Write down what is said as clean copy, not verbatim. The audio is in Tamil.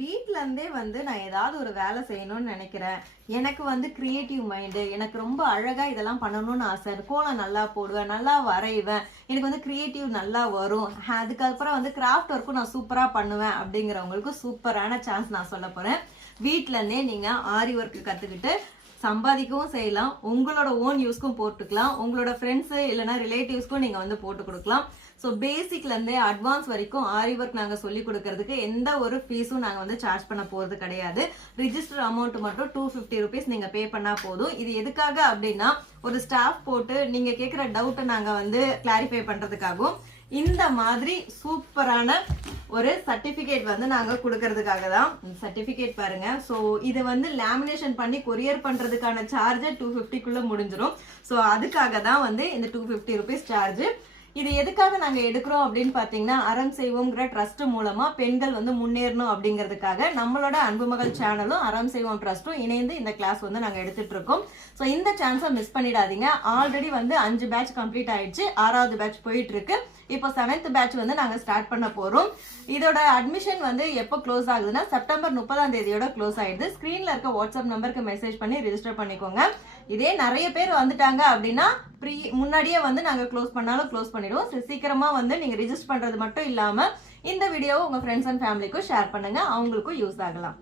வீட்ல இருந்தே நான் ஏதாவது ஒரு வேலை செய்யணும்னு நினைக்கிறேன். எனக்கு கிரியேட்டிவ் மைண்டு. எனக்கு ரொம்ப அழகா இதெல்லாம் பண்ணணும்னு ஆசை. கோலம் நல்லா போடுவேன், நல்லா வரைவேன். எனக்கு கிரியேட்டிவ் நல்லா வரும். அதுக்கப்புறம் கிராஃப்ட் ஒர்க்கும் நான் சூப்பரா பண்ணுவேன் அப்படிங்கிறவங்களுக்கு சூப்பரான சான்ஸ் நான் சொல்ல போறேன். வீட்ல இருந்தே நீங்க ஆரி ஒர்க் கத்துக்கிட்டு சம்பாதிக்கவும் செய்யலாம். உங்களோட ஓன் யூஸ்க்கும் போட்டுக்கலாம். உங்களோட ஃப்ரெண்ட்ஸ் இல்லைன்னா ரிலேட்டிவ்ஸ்க்கும் நீங்க போட்டு கொடுக்கலாம். ஸோ பேசிக்ல இருந்தே அட்வான்ஸ் வரைக்கும் ஆரி ஒர்க் நாங்க சொல்லி கொடுக்கறதுக்கு எந்த ஒரு ஃபீஸும் நாங்க சார்ஜ் பண்ண போறது கிடையாது. ரிஜிஸ்டர் அமௌண்ட் மட்டும் 250 rupees நீங்க பே பண்ணா போதும். இது எதுக்காக அப்படின்னா ஒரு ஸ்டாஃப் போட்டு நீங்க கேட்கிற டவுட்டை நாங்க கிளாரிஃபை பண்றதுக்காகவும் இந்த மாதிரி சூப்பரான ஒரு சர்டிபிகேட் நாங்க கொடுக்கறதுக்காக தான். சர்டிபிகேட் பாருங்க. ஸோ இது லேமினேஷன் பண்ணி கொரியர் பண்றதுக்கான சார்ஜ் 250 முடிஞ்சிடும். ஸோ அதுக்காக தான் இந்த 250 rupees சார்ஜ். இது எதுக்காக நாங்க எடுக்கிறோம் அப்படின்னு பாத்தீங்கன்னா அறம் செய்வோம்ங்கிற ட்ரஸ்ட் மூலமா பெண்கள் முன்னேறணும் அப்படிங்கிறதுக்காக நம்மளோட அன்புமகள் சேனலும் அறம் செய்வோம் ட்ரஸ்டும் இணைந்து இந்த கிளாஸ் நாங்க எடுத்துட்டு இருக்கோம். ஸோ இந்த சான்ஸை மிஸ் பண்ணிடாதீங்க. ஆல்ரெடி 5 பேட்ச் கம்ப்ளீட் ஆயிடுச்சு. 6வது பேட்ச் போயிட்டு இருக்கு. இப்போ 7th பேட்ச் நாங்க ஸ்டார்ட் பண்ண போறோம். இதோட அட்மிஷன் எப்போ க்ளோஸ் ஆகுதுன்னா செப்டம்பர் 30ஆம் தேதியோட க்ளோஸ் ஆயிடுது. ஸ்கிரீன்ல இருக்க வாட்ஸ்அப் நம்பருக்கு மெசேஜ் பண்ணி ரிஜிஸ்டர் பண்ணிக்கோங்க. இதே நிறைய பேர் வந்துட்டாங்க அப்படின்னா முன்னாடியே நாங்க க்ளோஸ் பண்ணாலும் க்ளோஸ் பண்ணிடுவோம். சீக்கிரமா நீங்க ரிஜிஸ்டர் பண்றது மட்டும் இல்லாம இந்த வீடியோவை உங்க ஃப்ரெண்ட்ஸ் அண்ட் ஃபேமிலிக்கும் ஷேர் பண்ணுங்க. அவங்களுக்கும் யூஸ் ஆகலாம்.